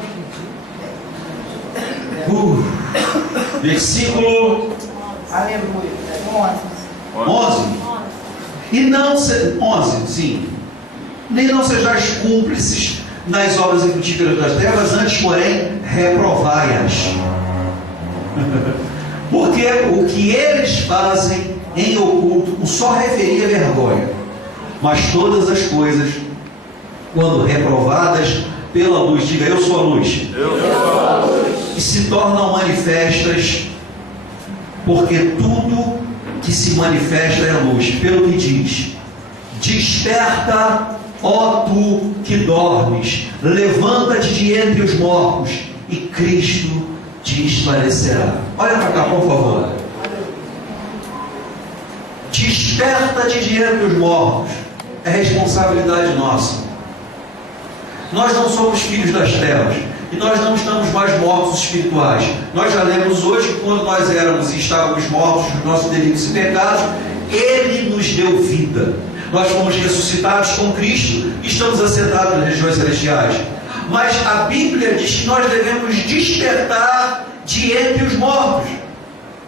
Versículo Aleluia. 11. E não se... 11, sim. Nem não sejais cúmplices nas obras infrutíferas das trevas, antes, porém, reprovai-as. Porque o que eles fazem em oculto o só referia vergonha. Mas todas as coisas, quando reprovadas pela luz, diga: eu sou a luz. Eu sou a luz. E se tornam manifestas, porque tudo que se manifesta é luz. Pelo que diz: desperta, ó tu que dormes, levanta-te de entre os mortos, e Cristo te esclarecerá. Olha para cá, por favor. Desperta-te de entre os mortos. É responsabilidade nossa. Nós não somos filhos das trevas, e nós não estamos mais mortos espirituais. Nós já lemos hoje que quando nós éramos e estávamos mortos nos nossos delitos e pecados, Ele nos deu vida. Nós fomos ressuscitados com Cristo e estamos assentados nas regiões celestiais. Mas a Bíblia diz que nós devemos despertar de entre os mortos.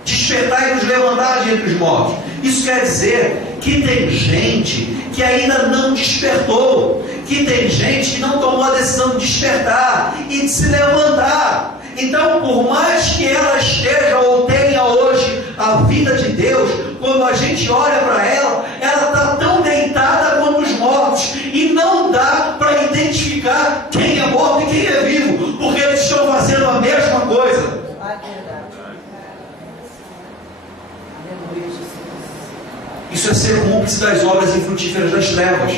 Despertar e nos levantar de entre os mortos. Isso quer dizer que tem gente que ainda não despertou, que tem gente que não tomou a decisão de despertar e de se levantar. Então, por mais que ela esteja ou tenha hoje a vida de Deus, quando a gente olha para ela, ela está tão deitada quanto os mortos, e não dá para identificar quem é morto e quem é vivo, porque eles estão fazendo a mesma coisa. Isso é ser cúmplice das obras infrutíferas das trevas.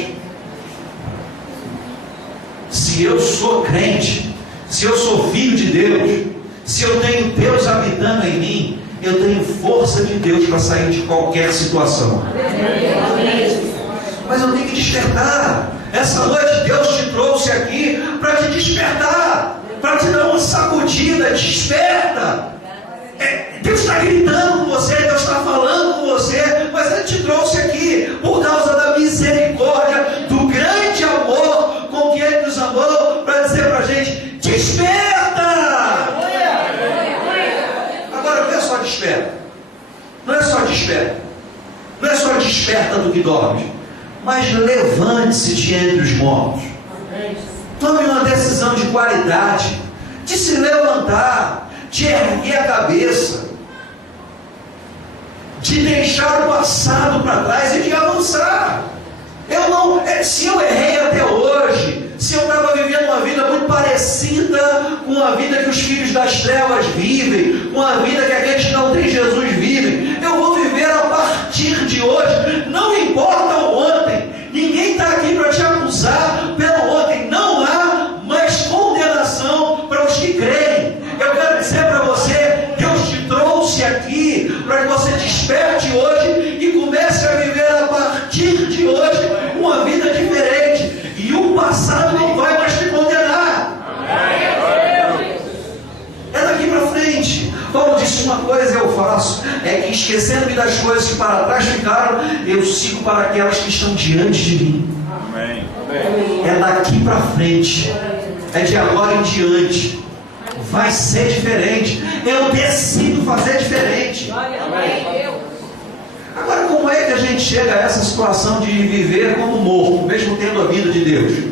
Se eu sou crente, se eu sou filho de Deus, se eu tenho Deus habitando em mim, eu tenho força de Deus para sair de qualquer situação. Mas eu tenho que despertar. Essa noite Deus te trouxe aqui para te despertar. para te dar uma sacudida. Desperta. Deus está gritando com você, Deus está falando com você, mas Ele te trouxe aqui por causa da misericórdia, do grande amor com que Ele nos amou, para dizer para a gente: desperta! Agora não é só desperta, não é só desperta, não é só desperta do que dorme, mas levante-se de entre os mortos. Tome uma decisão de qualidade, de se levantar, de erguer a cabeça, de deixar o passado para trás e de avançar. Se eu errei até hoje, se eu estava vivendo uma vida muito parecida com a vida que os filhos das trevas vivem, com a vida que aqueles que não têm Jesus vivem, eu vou viver a partir de hoje. Não importa o ontem, ninguém está aqui para te acusar pelo ontem. Não há mais condenação para os que creem. Eu quero dizer para você: Deus te trouxe aqui para que você desperte hoje e comece a viver a partir de hoje uma vida diferente, e o passado não vai mais te condenar. É daqui para frente. Paulo disse: uma coisa eu faço, é que esquecendo-me das coisas que para trás ficaram, eu sigo para aquelas que estão diante de mim. Amém. É daqui para frente, é de agora em diante. Vai ser diferente. Eu decido fazer diferente. Agora, como é que a gente chega a essa situação de viver como morto, mesmo tendo a vida de Deus?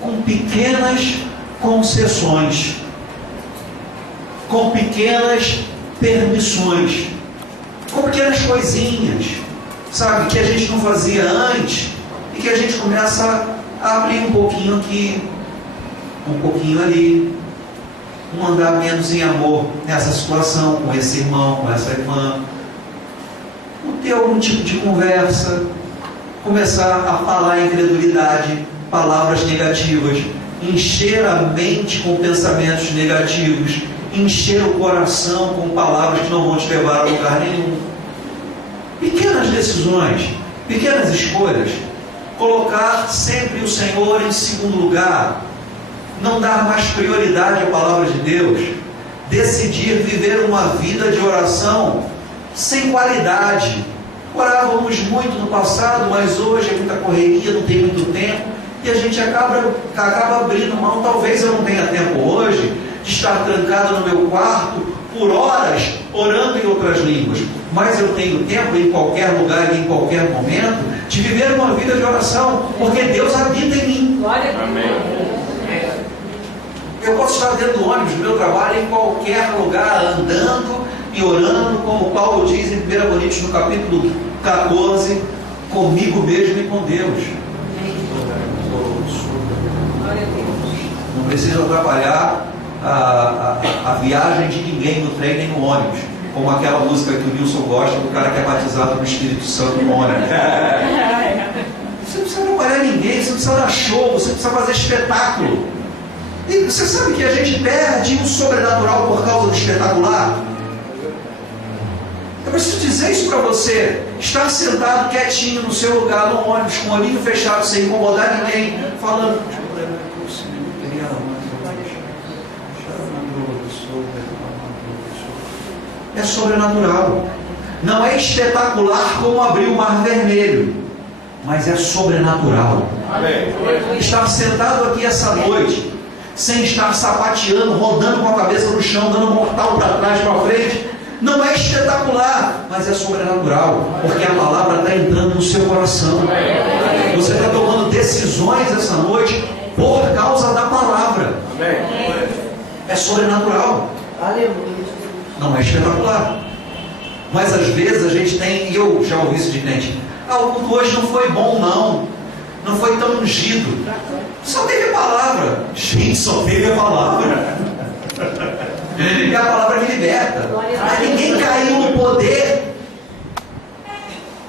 Com pequenas concessões, com pequenas permissões, com pequenas coisinhas, sabe, que a gente não fazia antes, e que a gente começa a abrir um pouquinho aqui, um pouquinho ali, um andar menos em amor nessa situação, com esse irmão, com essa irmã, não ter algum tipo de conversa, começar a falar incredulidade, palavras negativas, encher a mente com pensamentos negativos, encher o coração com palavras que não vão te levar a lugar nenhum. Pequenas decisões, pequenas escolhas, colocar sempre o Senhor em segundo lugar, não dar mais prioridade à palavra de Deus, decidir viver uma vida de oração sem qualidade. Orávamos muito no passado, mas hoje é muita correria, não tem muito tempo, e a gente acaba abrindo mão. Talvez eu não tenha tempo hoje de estar trancado no meu quarto por horas orando em outras línguas, mas eu tenho tempo em qualquer lugar e em qualquer momento de viver uma vida de oração, porque Deus habita em mim. Amém. Eu posso estar dentro do ônibus, do meu trabalho, em qualquer lugar, andando e orando, como Paulo diz em 1 Coríntios, no capítulo 14, comigo mesmo e com Deus. Não preciso atrapalhar a viagem de ninguém no trem nem no ônibus, como aquela música que o Nilson gosta, do cara que é batizado no Espírito Santo no ônibus. Você não precisa atrapalhar ninguém, você não precisa dar show, você não precisa fazer espetáculo. E você sabe que a gente perde o sobrenatural por causa do espetacular? Eu preciso dizer isso para você. Estar sentado quietinho no seu lugar, no ônibus, com o olhinho fechado, sem incomodar ninguém, falando: é sobrenatural. Não é espetacular como abrir o mar vermelho, mas é sobrenatural. Amém. Estar sentado aqui essa noite, sem estar sapateando, rodando com a cabeça no chão, dando um mortal para trás, para frente, não é espetacular, mas é sobrenatural, porque a palavra está entrando no seu coração. Você está tomando decisões essa noite por causa da palavra. É sobrenatural. Não é espetacular. Mas às vezes a gente tem, e eu já ouvi isso de crente: o culto hoje não foi bom, não foi tão ungido, só teve a palavra. Gente, só teve a palavra. E a palavra que liberta. Mas ninguém caiu no poder.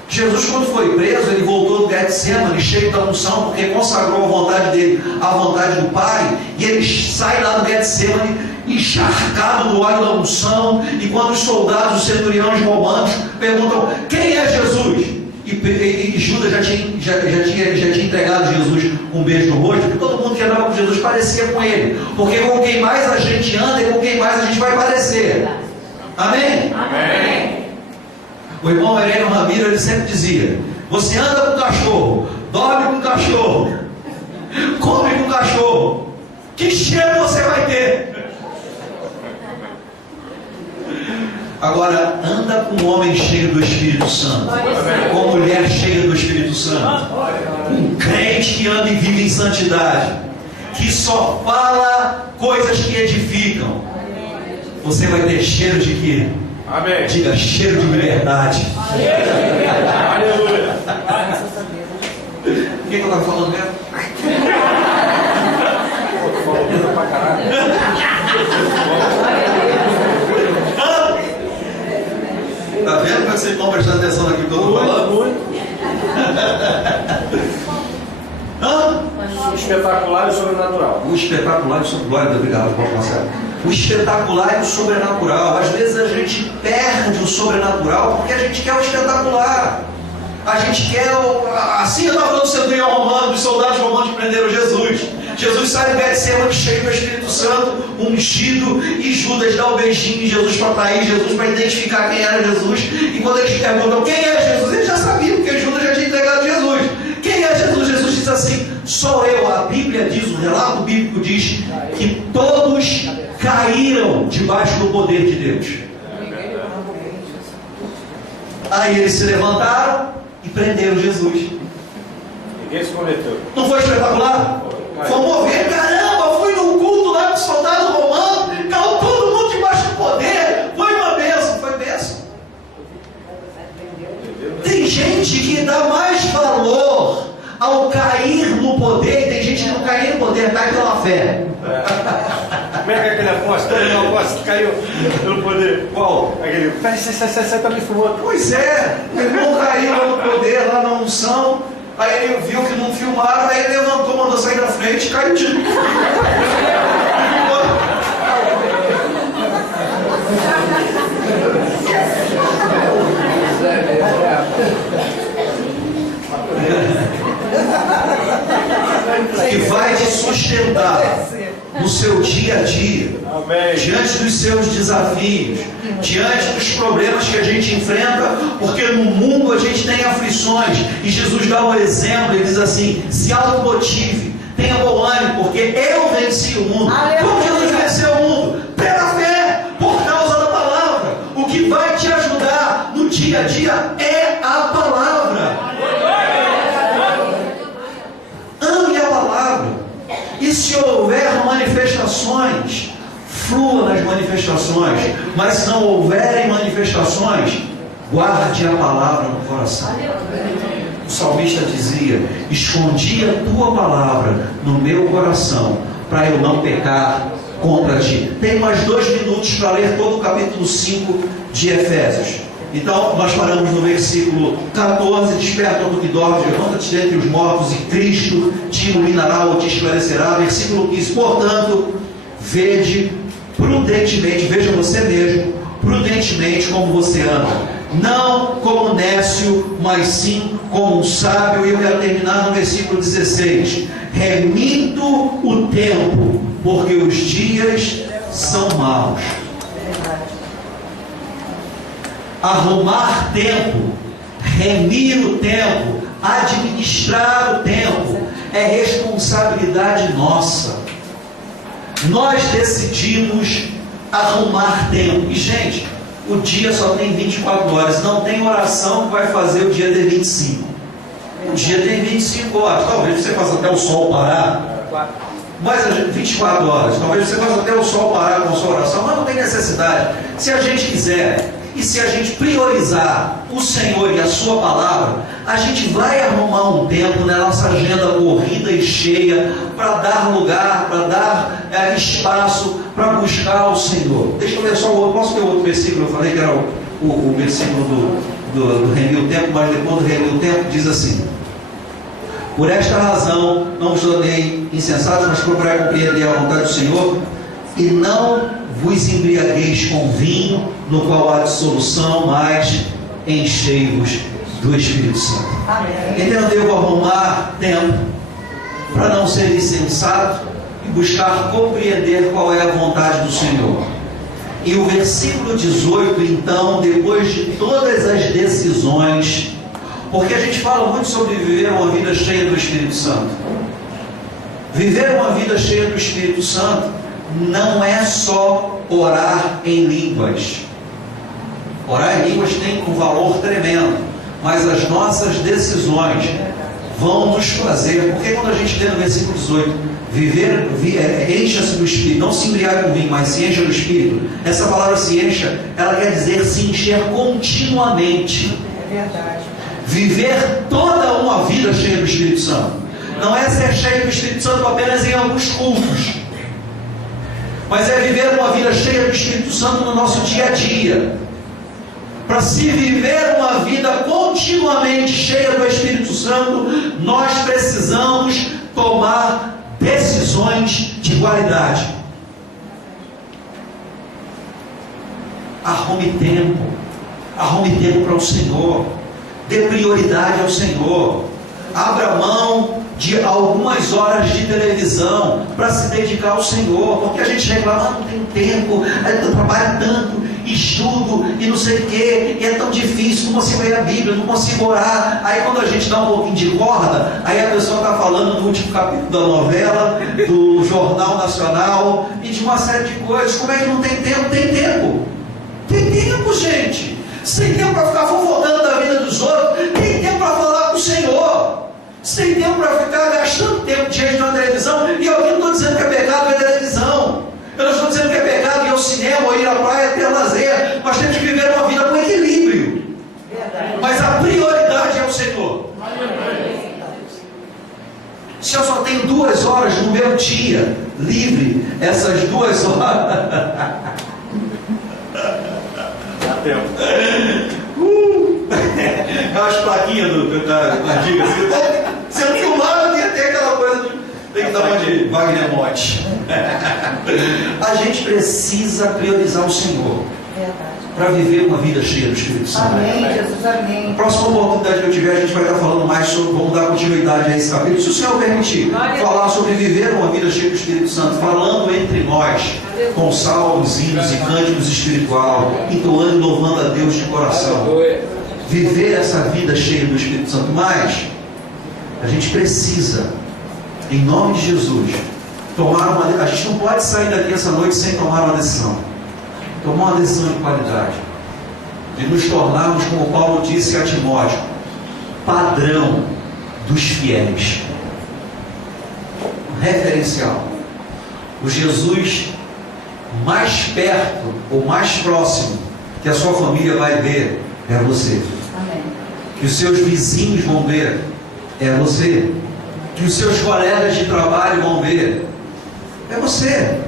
Jesus, quando foi preso, ele voltou do Getsemane cheio da unção, porque consagrou a vontade dele à vontade do Pai, e ele sai lá do Getsemane encharcado do óleo da unção. E quando os soldados, os centuriões romanos perguntam: quem é Jesus? e Judas já tinha entregado Jesus com um beijo no rosto, porque todo mundo que andava com Jesus parecia com ele, porque com quem mais a gente anda e com quem mais a gente vai parecer. Amém? Amém. O irmão Herênio Ramiro, ele sempre dizia: você anda com cachorro, dorme com cachorro, come com cachorro, que cheiro você vai ter? Agora, anda com um homem cheio do Espírito Santo, com uma mulher cheia do Espírito Santo, um crente que anda e vive em santidade, que só fala coisas que edificam. Você vai ter cheiro de quê? Amém. Diga: cheiro de liberdade. Aleluia. O que eu estava falando mesmo? Falou pra caralho. Está vendo como vocês estão prestando atenção naquilo que eu estou falando? O espetacular e o sobrenatural. O espetacular e o sobrenatural. Obrigado, Paulo Marcelo. O espetacular e o sobrenatural. Às vezes a gente perde o sobrenatural porque a gente quer o espetacular. A gente quer assim eu estava falando do centurião romano, dos soldados romanos que prenderam Jesus. Jesus sai do Getsemane cheio do Espírito Santo, ungido, e Judas dá o beijinho em Jesus para trair Jesus, para identificar quem era Jesus. E quando eles perguntam quem é Jesus, eles já sabiam, porque Judas já tinha entregado Jesus. Quem é Jesus? Jesus diz assim: sou eu. A Bíblia diz, o relato bíblico diz que todos caíram debaixo do poder de Deus. Aí eles se levantaram e prenderam Jesus. Ninguém se converteu. Não foi espetacular? Foi mover, caramba, fui num culto lá com o soldado romano, caiu todo mundo debaixo do poder, foi uma bênção, foi bênção. Tem gente que dá mais valor ao cair no poder, e tem gente que não cai no poder, cai pela fé. Como é que é aquele apóstolo? Aquele apóstolo que caiu pelo poder. Qual? Aquele. Peraí, você tá me filmando. Pois é, o irmão caiu lá no poder, lá na unção, aí ele viu que não filmaram, aí ele levantou, mandou sair da frente e caiu de novo. Que vai te sustentar no seu dia a dia, Amém. diante dos seus desafios, diante dos problemas que a gente enfrenta, porque no mundo a gente tem aflições, e Jesus dá um exemplo, ele diz assim: se automotive, tenha bom ânimo, porque eu venci o mundo. Como Jesus venceu o mundo? Pela fé, por causa da palavra. O que vai te ajudar no dia a dia é a palavra. Ame a palavra. E se houver manifestações, flua nas manifestações. Mas se não houverem manifestações, guarde a palavra no coração. O salmista dizia: escondi a tua palavra no meu coração, para eu não pecar contra ti. Tem mais 2 minutos para ler todo o capítulo 5 de Efésios. Então, nós paramos no versículo 14: desperta do que dorme, levanta-te dentre os mortos, e Cristo te iluminará ou te esclarecerá. Versículo 15: portanto, vede prudentemente, veja você mesmo, prudentemente como você anda, não como nécio, mas sim como um sábio. E eu quero terminar no versículo 16: remindo o tempo, porque os dias são maus. Arrumar tempo, remir o tempo, administrar o tempo, é responsabilidade nossa. Nós decidimos arrumar tempo. E gente, o dia só tem 24 horas. Não tem oração que vai fazer o dia ter 25. O dia tem 25 horas. Talvez você faça até o sol parar. Mas 24 horas. Talvez você faça até o sol parar com a sua oração. Mas não tem necessidade. Se a gente quiser, e se a gente priorizar o Senhor e a sua palavra, a gente vai arrumar um tempo na nossa agenda corrida e cheia, para dar lugar, para dar espaço, para buscar o Senhor. Deixa eu ler só o outro. Posso ler o outro versículo? Eu falei que era o versículo do remir o tempo, mas depois do remir o tempo diz assim: por esta razão não vos tornei insensatos, mas procurai compreender a vontade do Senhor, e não vos embriagueis com vinho, no qual há dissolução, mas enchei-vos do Espírito Santo. Amém. Então eu devo arrumar tempo para não ser insensato e buscar compreender qual é a vontade do Senhor. E o versículo 18, então, depois de todas as decisões, porque a gente fala muito sobre viver uma vida cheia do Espírito Santo. Viver uma vida cheia do Espírito Santo não é só orar em línguas. Orar em línguas tem um valor tremendo, mas as nossas decisões vão nos fazer, porque quando a gente lê no versículo 18, encha-se do Espírito, não se embriague com vinho, mas se encha do Espírito. Essa palavra se encha, ela quer dizer se encher continuamente. É verdade. Viver toda uma vida cheia do Espírito Santo. Não é ser cheio do Espírito Santo apenas em alguns cultos, mas é viver uma vida cheia do Espírito Santo no nosso dia a dia. Para se viver uma vida continuamente cheia do Espírito Santo, nós precisamos tomar decisões de qualidade. Arrume tempo para o Senhor, dê prioridade ao Senhor, abra mão de algumas horas de televisão para se dedicar ao Senhor, porque a gente reclama, não tem tempo, eu trabalho tanto, estudo e não sei o que, e é tão difícil, não consigo ler a Bíblia, não consigo orar. Aí quando a gente dá um pouquinho de corda, aí a pessoa está falando do último capítulo da novela, do Jornal Nacional e de uma série de coisas. Como é que não tem tempo? Tem tempo. Tem tempo, gente. Sem tempo para ficar fofocando da vida dos outros, tem tempo para falar com o Senhor. Sem tempo para ficar gastando tempo diante de uma televisão. E eu não estou dizendo que é pecado ver televisão. Eu não estou dizendo que é pecado ir ao cinema ou ir à praia ter lazer. Nós temos que viver uma vida com equilíbrio. Verdade. Mas a prioridade é o Senhor. Se eu só tenho 2 horas no meu dia livre, essas 2 horas. Dá tempo. Aquelas plaquinhas da dica assim. Sendo filmado, tem até aquela coisa. Tem que dar uma de Wagner Monte. A gente precisa priorizar o Senhor Verdade. para viver uma vida cheia do Espírito Santo. Amém, Jesus, Na amém. próxima oportunidade que eu tiver, a gente vai estar falando mais sobre, vamos dar continuidade a esse capítulo, se o Senhor permitir, falar sobre viver uma vida cheia do Espírito Santo, falando entre nós, com salmos, hinos e cânticos espiritual, entoando e louvando a Deus de coração. Viver essa vida cheia do Espírito Santo. Mas a gente precisa, em nome de Jesus, tomar uma decisão. A gente não pode sair daqui essa noite sem tomar uma decisão. Tomar uma decisão de qualidade, de nos tornarmos, como Paulo disse a Timóteo, padrão dos fiéis, referencial. O Jesus mais perto ou mais próximo que a sua família vai ver é você. Amém. Que os seus vizinhos vão ver é você. Que os seus colegas de trabalho vão ver é você.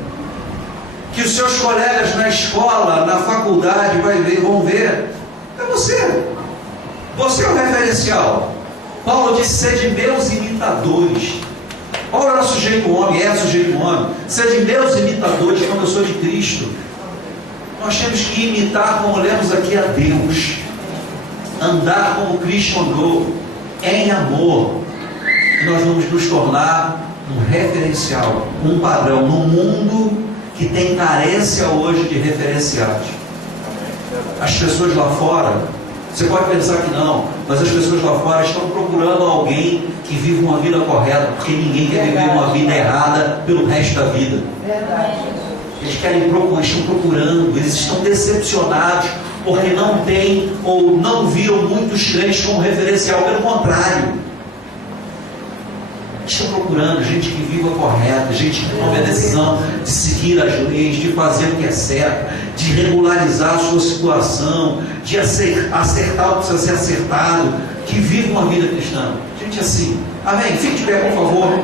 Que os seus colegas na escola, na faculdade vão ver é você. Você é o referencial. Paulo disse: sede meus imitadores. Paulo era sujeito homem, é sujeito homem. Sede meus imitadores, como eu sou de Cristo. Nós temos que imitar, como lemos aqui, a Deus. Andar como Cristo andou, em amor. Nós vamos nos tornar um referencial, um padrão, num mundo que tem carência hoje de referenciais. As pessoas lá fora, você pode pensar que não, mas as pessoas lá fora estão procurando alguém que viva uma vida correta, porque ninguém quer viver uma vida errada pelo resto da vida. Verdade. Eles estão procurando, eles estão decepcionados porque não têm ou não viram muitos crentes como referencial, pelo contrário. Estão procurando gente que viva correta, gente que tome a decisão de seguir as leis, de fazer o que é certo, de regularizar a sua situação, de acertar o que precisa ser acertado, que vive uma vida cristã. Gente assim. Amém? Fique de pé, por favor.